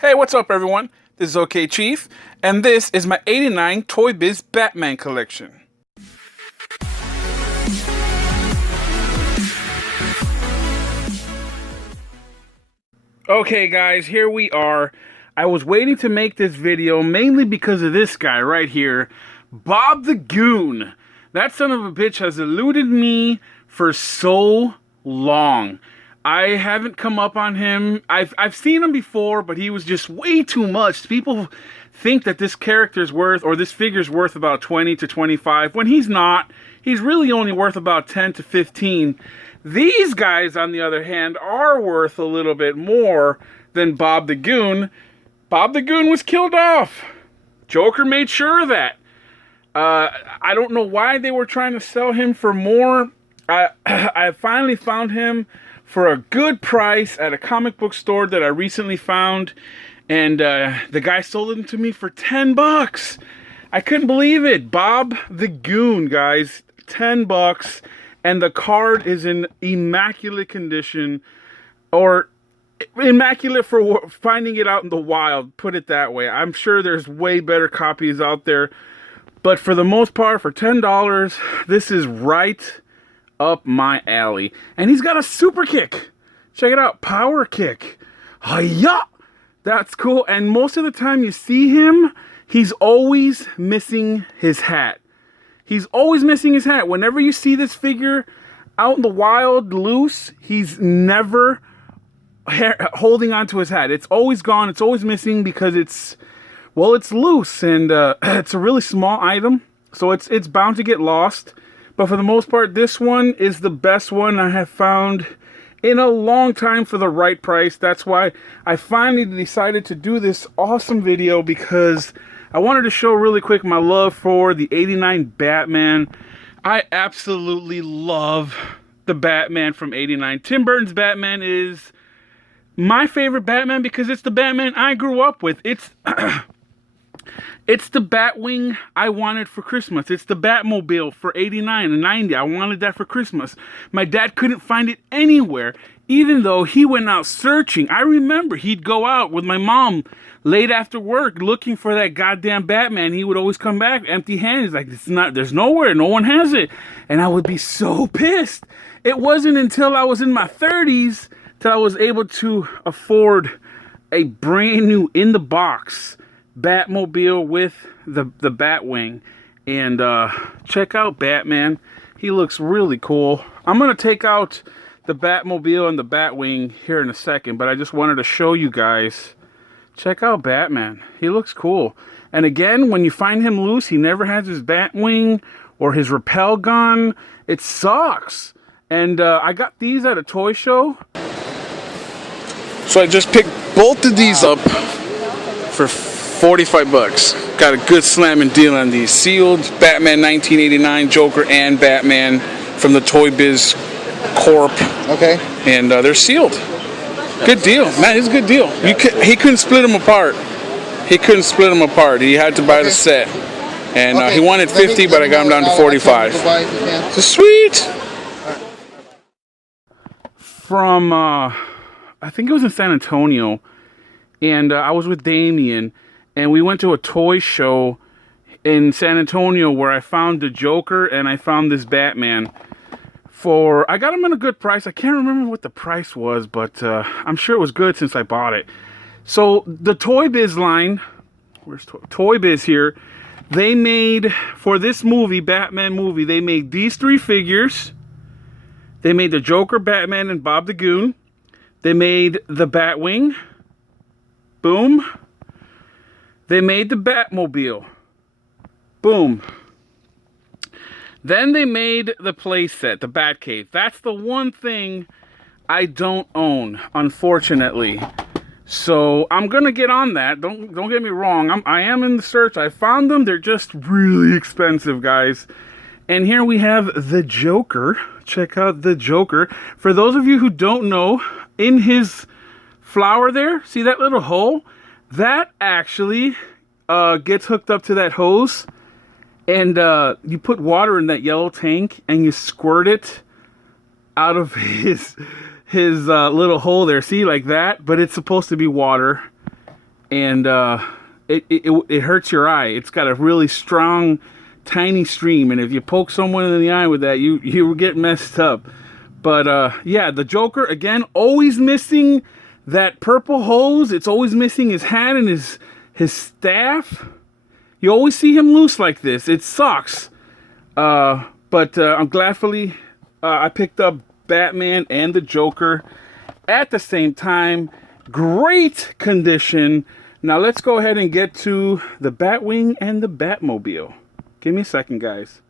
Hey, what's up everyone? This is Okchief, and this is my 89 ToyBiz Batman collection. Okay guys, here we are. I was waiting to make this video mainly because of this guy right here, Bob the Goon. That son of a bitch has eluded me for so long. I haven't come up on him. I've seen him before, but he was just way too much. People think that this character's worth, or this figure's worth about 20 to 25, when he's not. He's really only worth about 10 to 15. These guys, on the other hand, are worth a little bit more than Bob the Goon. Bob the Goon was killed off. Joker made sure of that. I don't know why they were trying to sell him for more. I finally found him for a good price at a comic book store that I recently found, and the guy sold him to me for 10 bucks. I couldn't believe it. Bob the Goon, guys, 10 bucks, and the card is in immaculate condition, or immaculate for finding it out in the wild, put it that way. I'm sure there's way better copies out there, but for the most part, for $10, this is right up my alley. And he's got a super kick. Check it out, power kick. Hiya! That's cool. And most of the time you see him, he's always missing his hat. He's always missing his hat. Whenever you see this figure out in the wild, loose, he's never holding onto his hat. It's always gone. It's always missing because it's loose, and it's a really small item, so it's bound to get lost. But for the most part, this one is the best one I have found in a long time for the right price. That's why I finally decided to do this awesome video, because I wanted to show really quick my love for the 89 Batman. I absolutely love the Batman from 89. Tim Burton's Batman is my favorite Batman because it's the Batman I grew up with. It's the Batwing I wanted for Christmas. It's the Batmobile for 89 and 90. I wanted that for Christmas. My dad couldn't find it anywhere, even though he went out searching. I remember he'd go out with my mom late after work looking for that goddamn Batman. He would always come back empty-handed. He's like, there's nowhere. No one has it. And I would be so pissed. It wasn't until I was in my 30s that I was able to afford a brand new in-the-box Batmobile with the Batwing. And check out Batman. He looks really cool. I'm gonna take out the Batmobile and the Batwing here in a second, but I just wanted to show you guys. Check out Batman. He looks cool. And again, when you find him loose, he never has his Batwing or his rappel gun. It sucks. And I got these at a toy show. So I just picked both of these up for 45 bucks. Got a good slamming deal on these. Sealed Batman 1989, Joker and Batman from the ToyBiz Corp. Okay. And they're sealed. Good deal. Man, it's a good deal. He couldn't split them apart. He couldn't split them apart. He had to buy the set. And he wanted 50, but I got him down to 45. So sweet. From, I think it was in San Antonio. And I was with Damien. And we went to a toy show in San Antonio where I found the Joker and I found this Batman. I got them at a good price. I can't remember what the price was, but I'm sure it was good since I bought it. So the ToyBiz line, where's ToyBiz here? They made, for this movie, Batman movie, they made these three figures. They made the Joker, Batman, and Bob the Goon. They made the Batwing. Boom. They made the Batmobile. Boom. Then they made the playset, the Batcave. That's the one thing I don't own, unfortunately. So I'm gonna get on that. Don't get me wrong. I am in the search. I found them. They're just really expensive, guys. And here we have the Joker. Check out the Joker. For those of you who don't know, in his flower there, see that little hole? That actually gets hooked up to that hose, and you put water in that yellow tank and you squirt it out of his little hole there. See, like that, but it's supposed to be water. and it hurts your eye. It's got a really strong, tiny stream, and if you poke someone in the eye with that, you get messed up. But yeah, the Joker again, always missing that purple hose. It's always missing his hat and his staff. You always see him loose like this. It sucks. But I'm gladfully I picked up Batman and the Joker at the same time. Great condition. Now let's go ahead and get to the Batwing and the Batmobile. Give me a second, guys.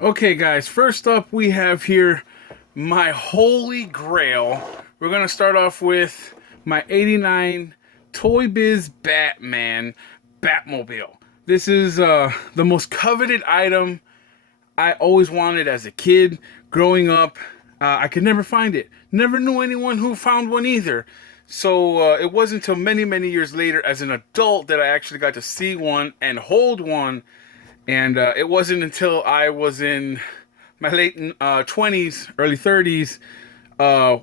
Okay, guys, first up we have here my holy grail. We're going to start off with my 89 ToyBiz Batman Batmobile. This is the most coveted item I always wanted as a kid. Growing up, I could never find it. Never knew anyone who found one either. So it wasn't until many, many years later as an adult that I actually got to see one and hold one. And it wasn't until I was in my late 20s, early 30s,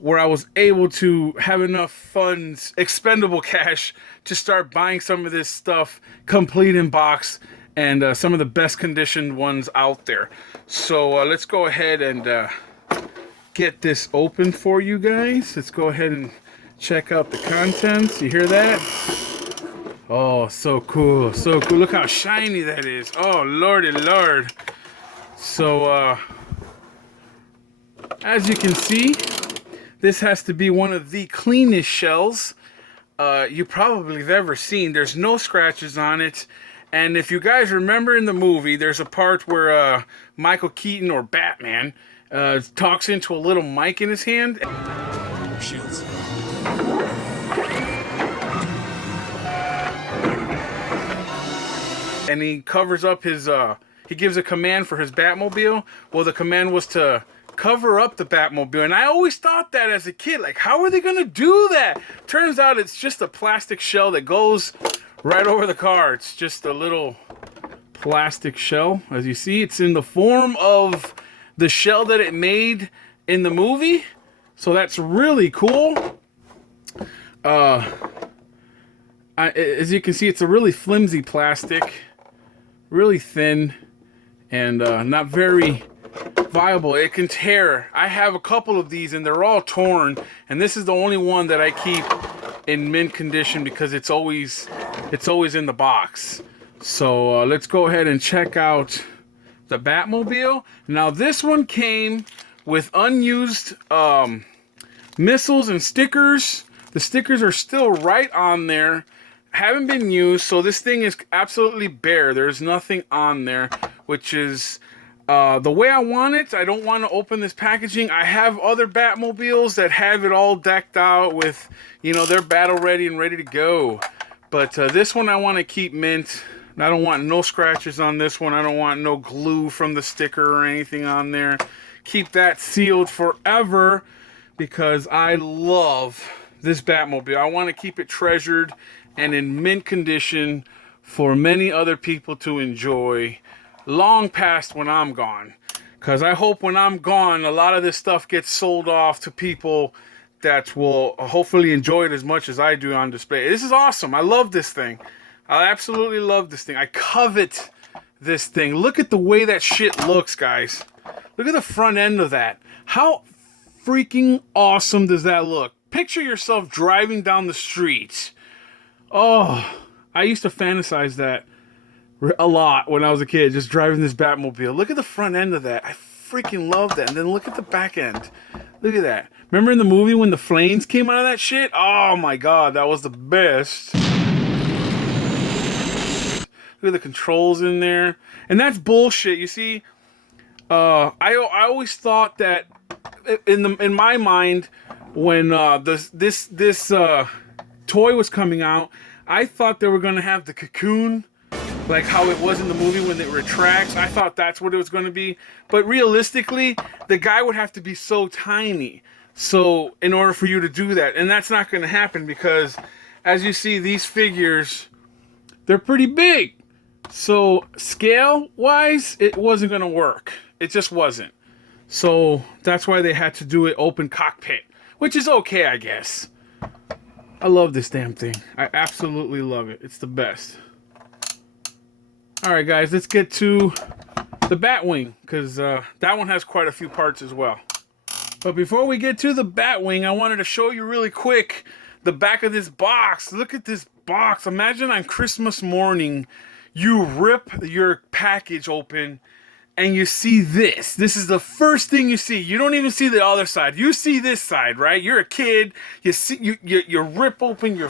where I was able to have enough funds, expendable cash, to start buying some of this stuff complete in box, and some of the best conditioned ones out there. So let's go ahead and get this open for you guys. Let's go ahead and check out the contents. You hear that? Oh, so cool, so cool. Look how shiny that is. Oh, lordy lord. So as you can see, this has to be one of the cleanest shells you probably have ever seen. There's no scratches on it. And if you guys remember in the movie, there's a part where Michael Keaton, or Batman, talks into a little mic in his hand. Shields. And he covers up his, he gives a command for his Batmobile. Well, the command was to cover up the Batmobile. And I always thought that as a kid, like, how are they going to do that? Turns out it's just a plastic shell that goes right over the car. It's just a little plastic shell. As you see, it's in the form of the shell that it made in the movie. So that's really cool. As you can see, it's a really flimsy plastic. Really thin and not very viable. It can tear. I have a couple of these and they're all torn, and this is the only one that I keep in mint condition because it's always in the box. So let's go ahead and check out the Batmobile. Now this one came with unused missiles and stickers. The stickers are still right on there. Haven't been used, so this thing is absolutely bare. There's nothing on there, which is the way I want it. I don't want to open this packaging. I have other Batmobiles that have it all decked out with, you know, they're battle ready and ready to go. But this one I want to keep mint. I don't want no scratches on this one. I don't want no glue from the sticker or anything on there. Keep that sealed forever because I love this Batmobile. I want to keep it treasured and in mint condition for many other people to enjoy long past when I'm gone. Because I hope when I'm gone, a lot of this stuff gets sold off to people that will hopefully enjoy it as much as I do on display. This is awesome. I love this thing. I absolutely love this thing. I covet this thing. Look at the way that shit looks, guys. Look at the front end of that. How freaking awesome does that look? Picture yourself driving down the street. Oh, I used to fantasize that a lot when I was a kid, just driving this Batmobile. Look at the front end of that. I freaking love that. And then look at the back end. Look at that. Remember in the movie when the flames came out of that shit? Oh my god, that was the best. Look at the controls in there. And that's bullshit. You see, I always thought that in my mind when this toy was coming out, I thought they were going to have the cocoon, like how it was in the movie when it retracts. I thought that's what it was going to be. But realistically, the guy would have to be so tiny. So in order for you to do that, and that's not going to happen because as you see, these figures, they're pretty big. So scale wise, it wasn't going to work. It just wasn't. So that's why they had to do it open cockpit, which is okay, I guess. I love this damn thing. I absolutely love it. It's the best. All right, guys, let's get to the Batwing, because that one has quite a few parts as well. But before we get to the Batwing, I wanted to show you really quick the back of this box. Look at this box. Imagine on Christmas morning, you rip your package open and you see this. This is the first thing you see. You don't even see the other side. You see this side, right? You're a kid. You see, you rip open your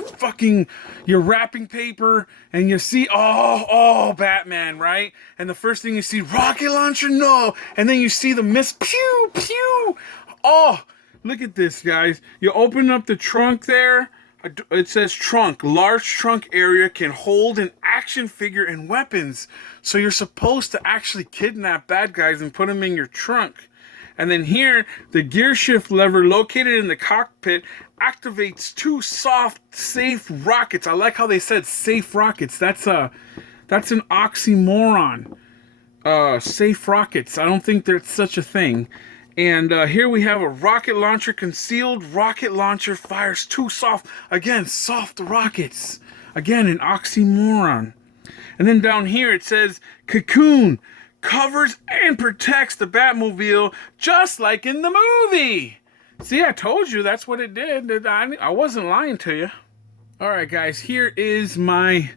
wrapping paper, and you see, oh, Batman, right? And the first thing you see, rocket launcher, no. And then you see the mist, pew, pew. Oh, look at this, guys. You open up the trunk there. It says trunk. Large trunk area can hold an action figure and weapons. So you're supposed to actually kidnap bad guys and put them in your trunk. And then here, the gear shift lever located in the cockpit activates 2 soft, safe rockets. I like how they said safe rockets. That's an oxymoron. Safe rockets. I don't think there's such a thing. And here we have a rocket launcher. Concealed rocket launcher fires 2 soft rockets. Again, an oxymoron. And then down here it says cocoon covers and protects the Batmobile just like in the movie. See, I told you that's what it did. I wasn't lying to you. All right, guys, here is my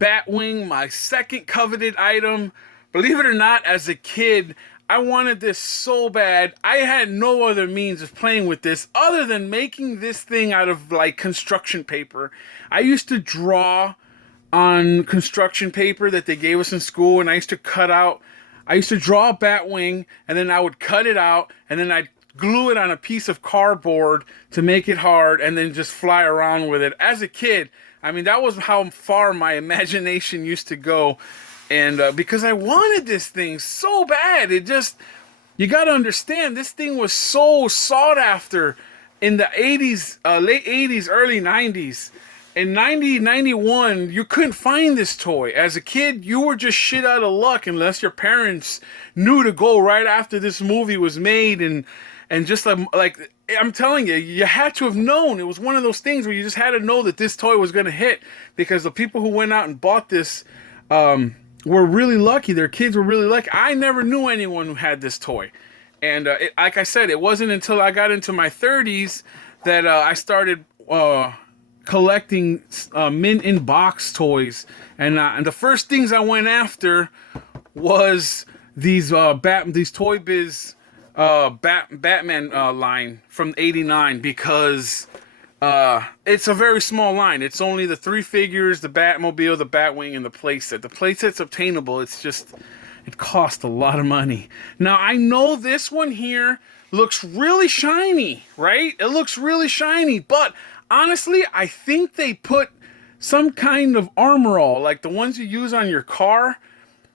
Batwing, my second coveted item. Believe it or not, as a kid, I wanted this so bad. I had no other means of playing with this other than making this thing out of like construction paper. I used to draw on construction paper that they gave us in school, and I used to draw a Batwing, and then I would cut it out, and then I'd glue it on a piece of cardboard to make it hard, and then just fly around with it. As a kid, I mean, that was how far my imagination used to go. And because I wanted this thing so bad, you got to understand, this thing was so sought after in the 80s, late 80s, early 90s. In 91, you couldn't find this toy. As a kid, you were just shit out of luck unless your parents knew to go right after this movie was made. And just like I'm telling you, you had to have known. It was one of those things where you just had to know that this toy was going to hit, because the people who went out and bought this, were really lucky. Their kids were really lucky. I never knew anyone who had this toy. And like I said, it wasn't until I got into my 30s that I started collecting mint in box toys. And the first things I went after was these ToyBiz Batman line from '89, because it's a very small line. It's only the 3 figures, the Batmobile, the Batwing, and the playset. The playset's obtainable. It's just, it cost a lot of money. Now, I know this one here looks really shiny, right? It looks really shiny, but honestly, I think they put some kind of armor all, like the ones you use on your car,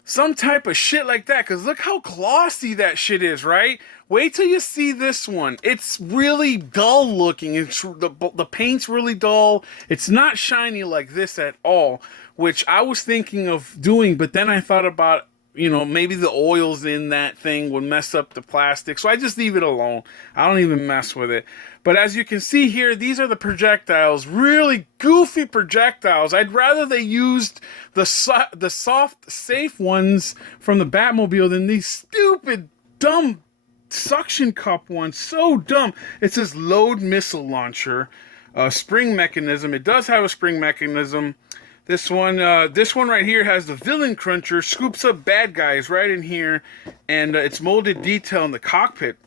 some type of shit like that, because look how glossy that shit is, right? Wait till you see this one. It's really dull looking. The paint's really dull. It's not shiny like this at all, which I was thinking of doing, but then I thought about, maybe the oils in that thing would mess up the plastic, so I just leave it alone. I don't even mess with it. But as you can see here, these are the projectiles. Really goofy projectiles. I'd rather they used the soft, safe ones from the Batmobile than these stupid, dumb suction cup ones. So dumb. It says load missile launcher, spring mechanism. It does have a spring mechanism. This one right here has the villain cruncher, scoops up bad guys right in here, and it's molded detail in the cockpit.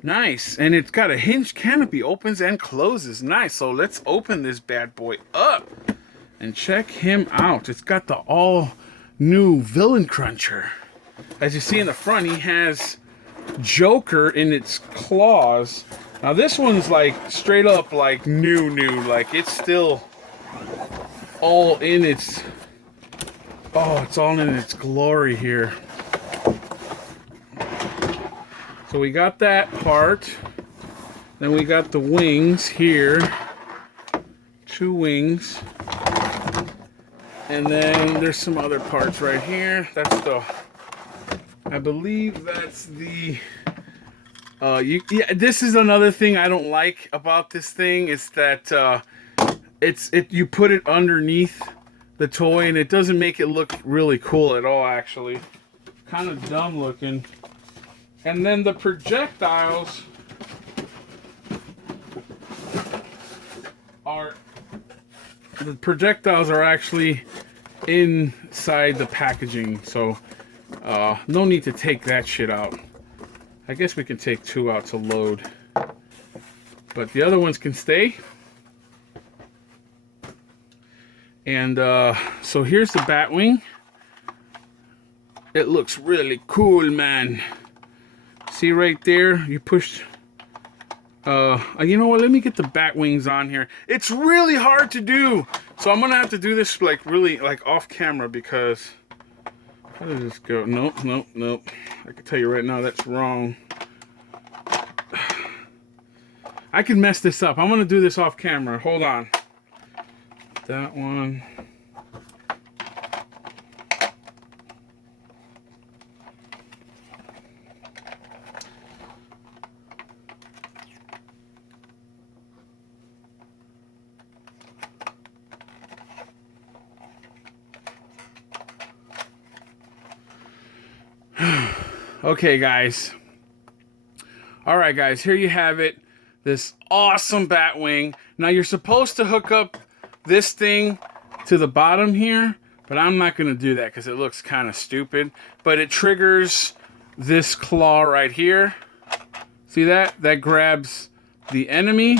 Nice. And it's got a hinged canopy, opens and closes. Nice. So let's open this bad boy up and check him out. It's got the all new villain cruncher. As you see in the front, he has Joker in its claws. Now this one's like straight up like new, like it's still all in its, it's all in its glory here. So we got that part. Then we got the wings here. 2 wings. And then there's some other parts right here. I believe that's the, this is another thing I don't like about this thing, is that you put it underneath the toy, and it doesn't make it look really cool at all, actually. Kind of dumb looking. And then the projectiles are actually inside the packaging, so no need to take that shit out. I guess we can take 2 out to load, but the other ones can stay. And so here's the Batwing. It looks really cool, man. See right there? You push. You know what? Let me get the Batwings on here. It's really hard to do, so I'm gonna have to do this like really like off camera, because how did this go? Nope, nope, nope. I can tell you right now that's wrong. I can mess this up. I'm gonna do this off camera. Hold on. That one. Okay, guys. All right, guys, here you have it. This awesome Batwing. Now, you're supposed to hook up this thing to the bottom here, but I'm not going to do that because it looks kind of stupid. But it triggers this claw right here. See that? That grabs the enemy,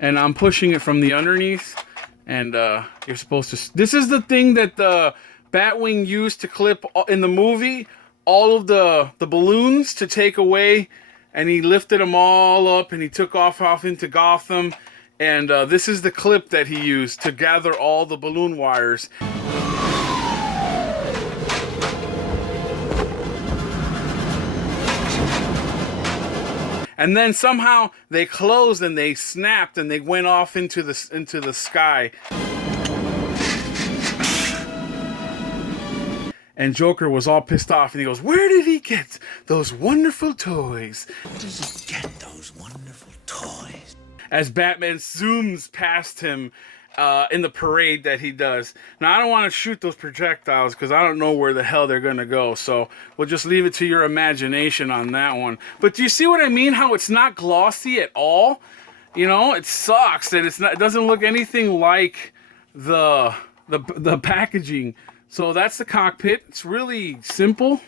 and I'm pushing it from the underneath. And you're supposed to... This is the thing that the Batwing used to clip in the movie all of the balloons to take away, and he lifted them all up and he took off into Gotham, and this is the clip that he used to gather all the balloon wires. And then somehow they closed and they snapped and they went off into the sky. And Joker was all pissed off, and he goes, "Where did he get those wonderful toys? Where does he get those wonderful toys?" As Batman zooms past him in the parade that he does. Now, I don't want to shoot those projectiles because I don't know where the hell they're going to go. So we'll just leave it to your imagination on that one. But do you see what I mean? How it's not glossy at all? You know, it sucks that it doesn't look anything like the packaging. So that's the cockpit. It's really simple.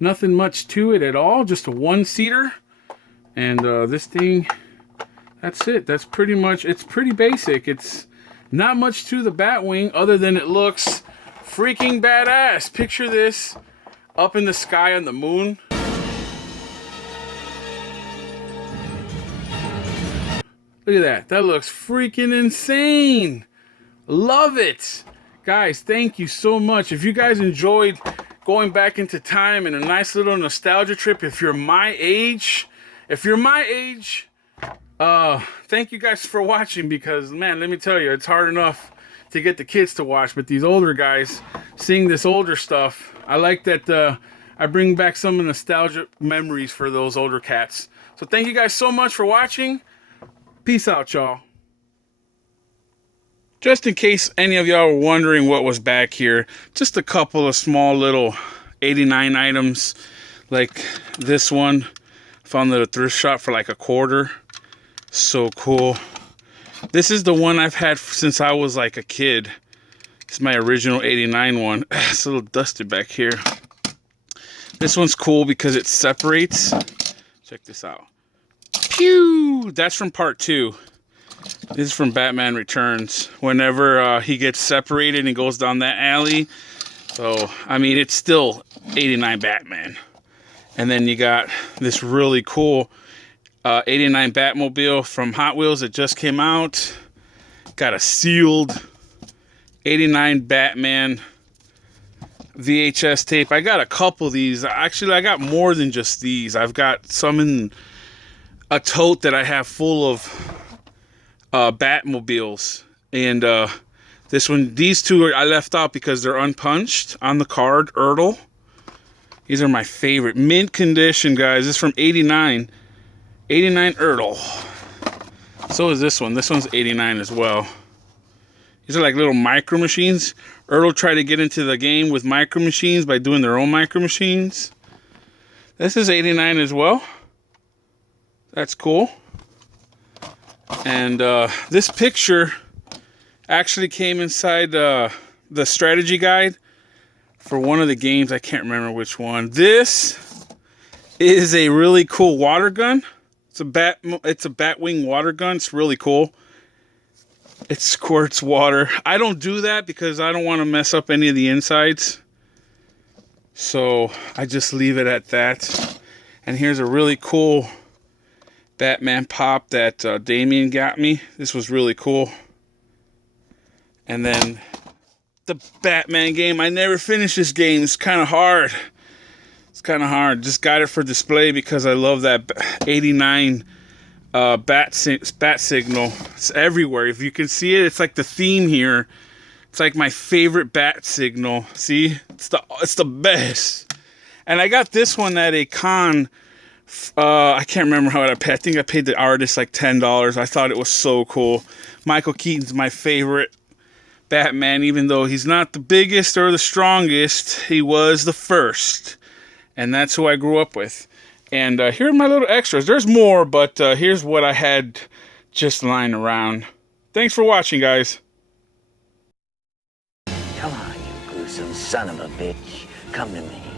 Nothing much to it at all. Just a one-seater. And this thing, that's it. That's pretty much, it's pretty basic. It's not much to the Batwing other than it looks freaking badass. Picture this up in the sky on the moon. Look at that. That looks freaking insane. Love it. Guys, thank you so much. If you guys enjoyed going back into time and a nice little nostalgia trip, if you're my age, thank you guys for watching, because, man, let me tell you, it's hard enough to get the kids to watch, but these older guys seeing this older stuff, I like that I bring back some nostalgia memories for those older cats. So thank you guys so much for watching. Peace out, y'all. Just in case any of y'all were wondering what was back here, just a couple of small little 89 items, like this one. Found at a thrift shop for like $1. So cool. This is the one I've had since I was like a kid. It's my original 89 one. It's a little dusted back here. This one's cool because it separates. Check this out. Pew! That's from part 2. This is from Batman Returns. Whenever he gets separated and goes down that alley. So, I mean, it's still 89 Batman. And then you got this really cool 89 Batmobile from Hot Wheels that just came out. Got a sealed 89 Batman VHS tape. I got a couple of these. Actually, I got more than just these. I've got some in a tote that I have full of Batmobiles, and these two I left out because they're unpunched on the card. Ertl. These are my favorite. Mint condition, guys. This is from 89. 89 Ertl. So is this one. This one's 89 as well. These are like little micro machines. Earl tried to get into the game with micro machines by doing their own micro machines. This is 89 as well. That's cool. And this picture actually came inside the strategy guide for one of the games. I can't remember which one. This is a really cool water gun. It's a Batwing Water Gun. It's really cool. It squirts water. I don't do that because I don't want to mess up any of the insides. So I just leave it at that. And here's a really cool Batman pop that Damien got me. This was really cool. And then the Batman game. I never finished this game. It's kind of hard. It's kind of hard. Just got it for display because I love that 89 bat signal. It's everywhere. If you can see it, it's like the theme here. It's like my favorite bat signal. See, it's the best. And I got this one at a con. I can't remember how I paid. I think I paid the artist like $10. I thought it was so cool. Michael Keaton's my favorite Batman, even though he's not the biggest or the strongest. He was the first, and that's who I grew up with. And here are my little extras. There's more, but here's what I had just lying around. Thanks for watching, guys. Come on, you gruesome son of a bitch. Come to me.